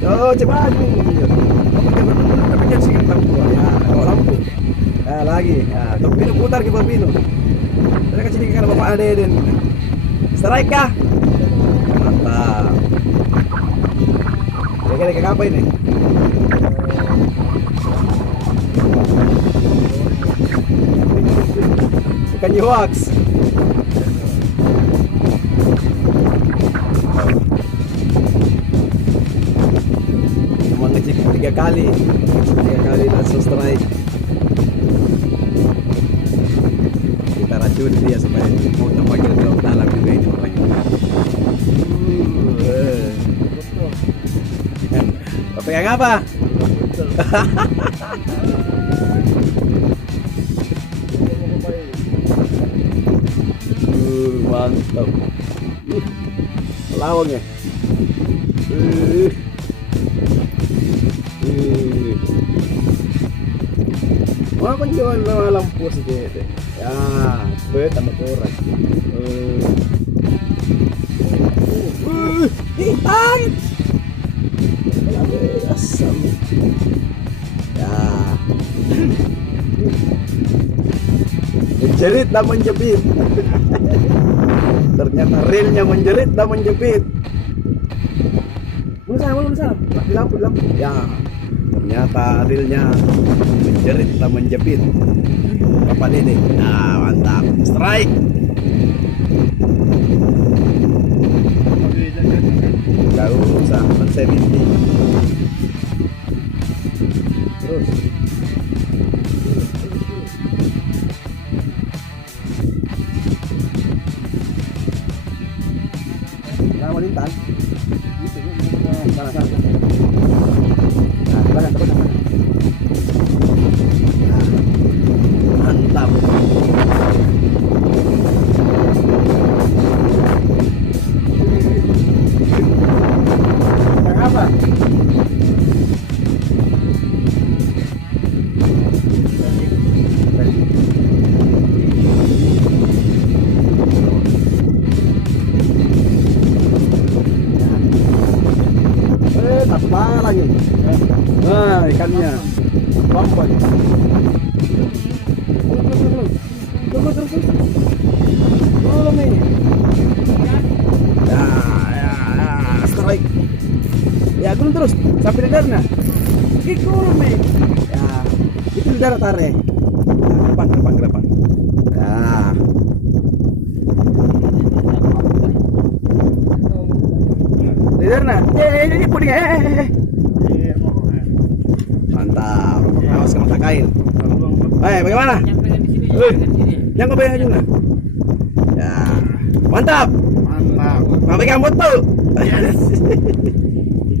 Oh, coba aja mundur. Kamu jangan mundur, tapi jangan singkat lampu. Ya, bawa lampu. Nah, lagi. Nah, Topino putar ke Topino. Saya kasih dikit Bapak Adeden. Strike kah? Mantap. Kira-kira apa ini? Bukan hoax. Cuma ngecek 3 kali. 3 kali langsung strike. Kita racun dia supaya mau terpanggil ke dalam juga ini orangnya. Kau pegang apa? Mantap. Lawang ya. Wah, kan jual lampu sedikit. Ya, tambah kurang. Hitam. Asam. Ya. Menjerit dan menjepit. Ternyata realnya menjerit dan menjepit. Belum sana. Di lampu. Ya. Ternyata realnya menjerit dan menjepit. Bapak Dede. Nah, mantap. Strike. Gak usah menseriti. Terus. Nah, melintang. Sana. Nah, belakang. Nah, mantap. Yang apa? Apa lagi? Nah, ikannya. Bamban. Terus. Belum nih. Ya, strike. Ya, gulung terus sampai di darah. Gulung nih. Ya, itu di darah tarik. Depan. Ya. Di darah. Ini puding. Mantap. Awas ke mata kail. Bagaimana? Yang kau pegang juga. Ya, mantap. Mau pegang botol. Yes.